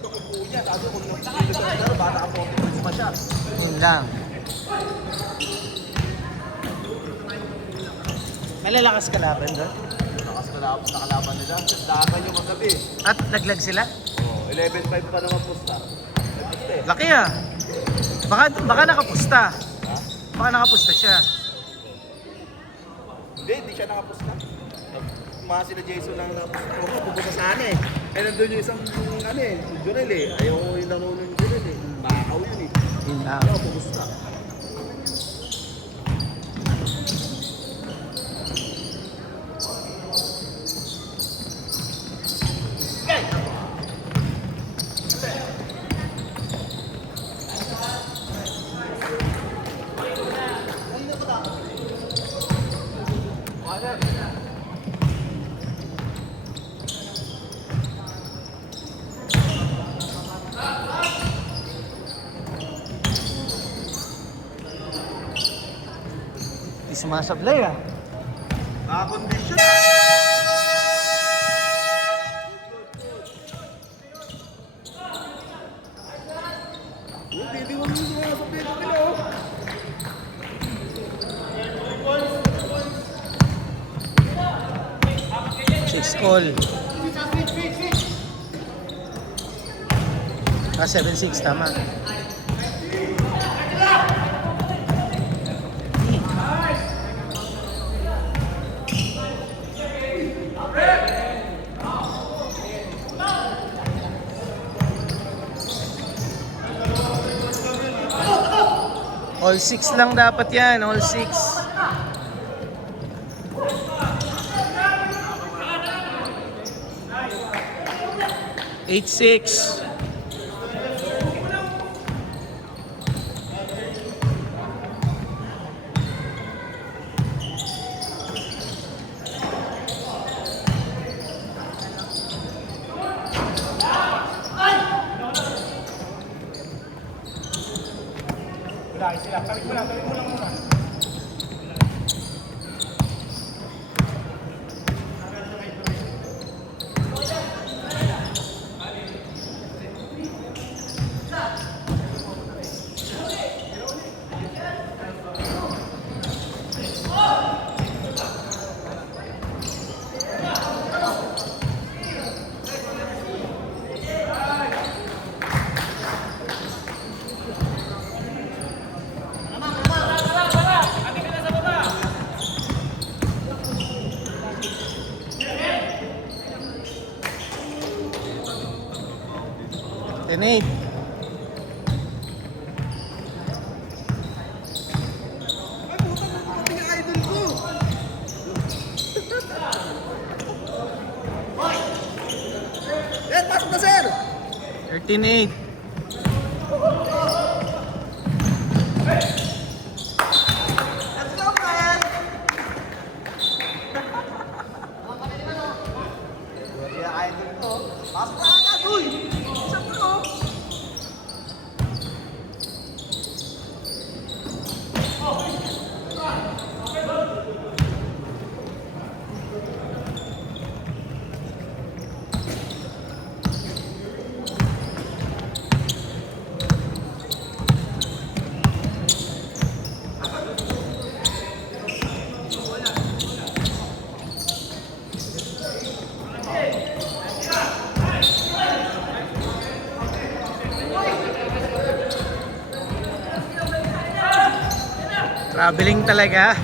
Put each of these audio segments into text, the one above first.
niya, sabi ko kung nagkakilala, bata ka 40 points pa siya. Yun lang. Malalakas kalaban doon? Nakalaban nila. Dagan yung magabi. At laglag sila? Oh, 11-5 pa naman pusta. Laki ah. Baka nakapusta. Ha? Baka nakapusta siya. Hindi siya nakapusta. Mga sila Jason lang pupunta sa ano eh. Eh nandun yung isang ano eh, Jurel eh. Ayaw ko yung laro ng Jurel eh. Bakaw yun eh. Yun lang. Ayaw pupusta. Di sumasablay ah. Kondisyon. Hindi mo nyo sa pito nila oh. Six all. 7-6 tama. All 6 lang dapat yan, all 6. Eight, 6. Tenate. Eh, pasok na sir! 13-8. Let's go, man! Kaya idol ko. Pasok na agad, uy! Isang mo, no? Traveling talaga.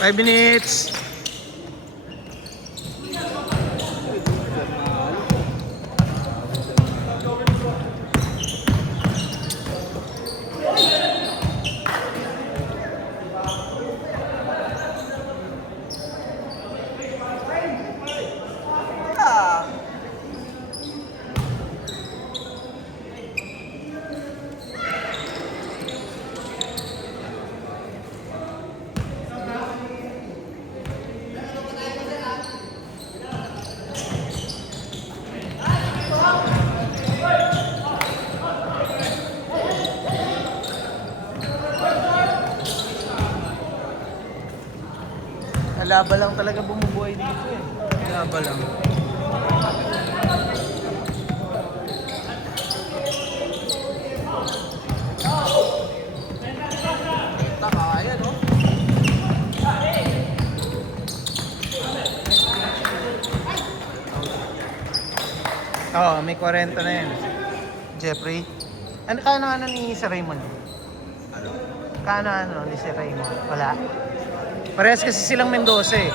5 minutes. Laba lang talaga bumubuhay dito eh. Laba lang. Nakaya, no? Oo, may 40 na yan. Jeffrey. Ano ni Sir Raymond? Ano? Ano ni Sir Raymond? Wala. Parehas kasi silang Mendoza eh.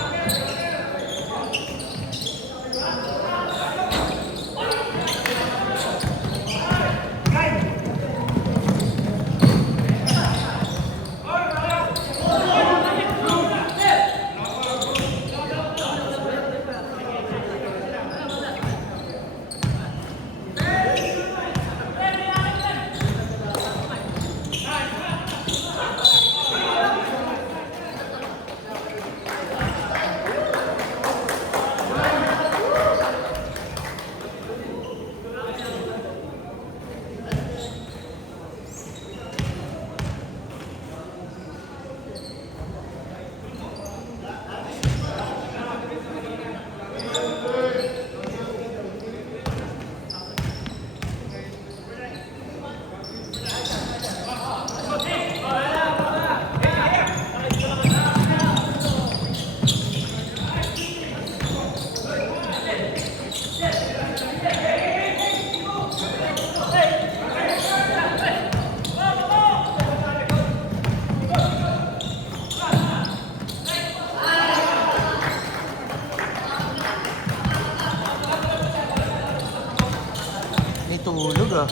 May tulog ah.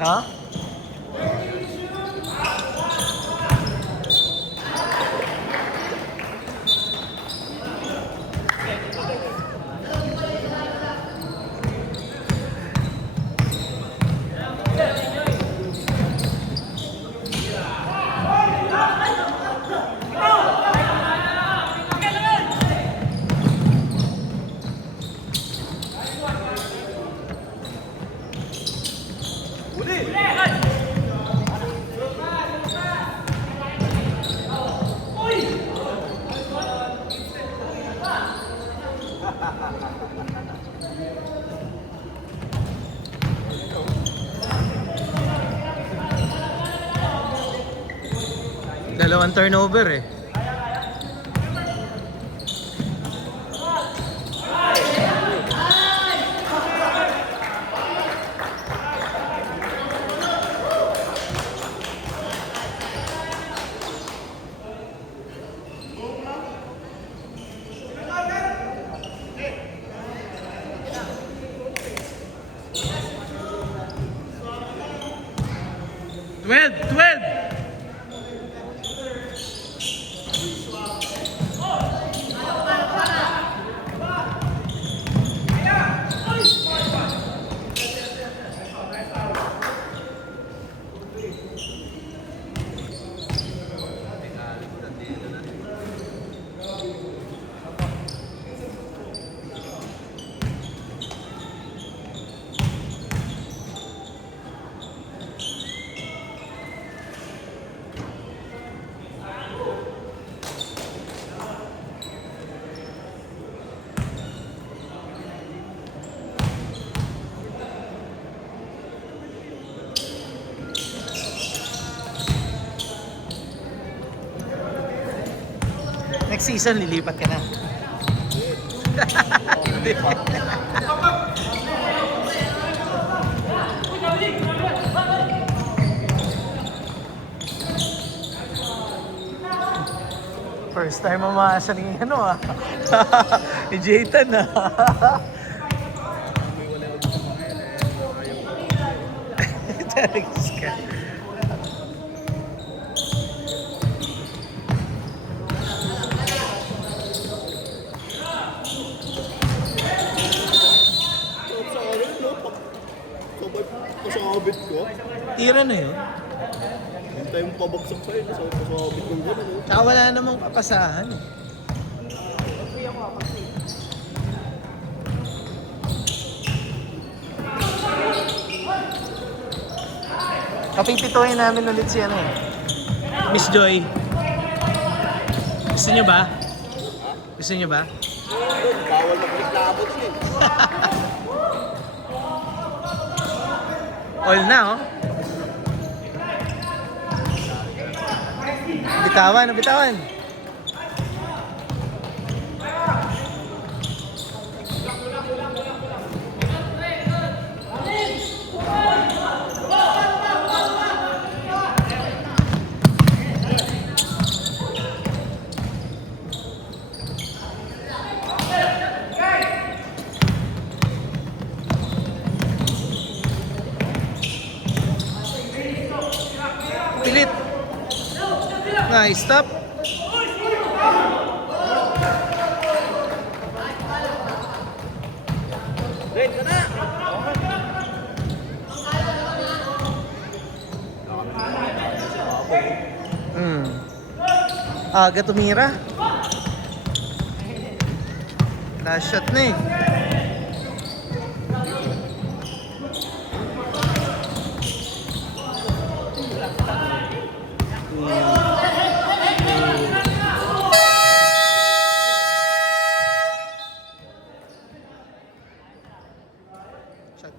Ha? Dalawang turnover eh. Twelve! Next season, lilipat ka na. First time mamasa ni ano ah. Ni Jaytan ah. May wala ako sa mga yan eh. Ayaw. Talagas ka. Sa akin, no? Kasabit ko. Tira na yun. Hintay mo pabagsak sa'yo. Kasabit kong gano'n. No? Tsaka wala namang papasahan. Kapipituhin namin ulit si ano. Miss Joy. Gusto niyo ba? Gusto niyo ba? Doon, bawal magreklamo dun eh. All na oh. Bitawan, bitawan. Pilit. Nice stop. Red ka na! Aga tumira. Last shot na eh. Shot.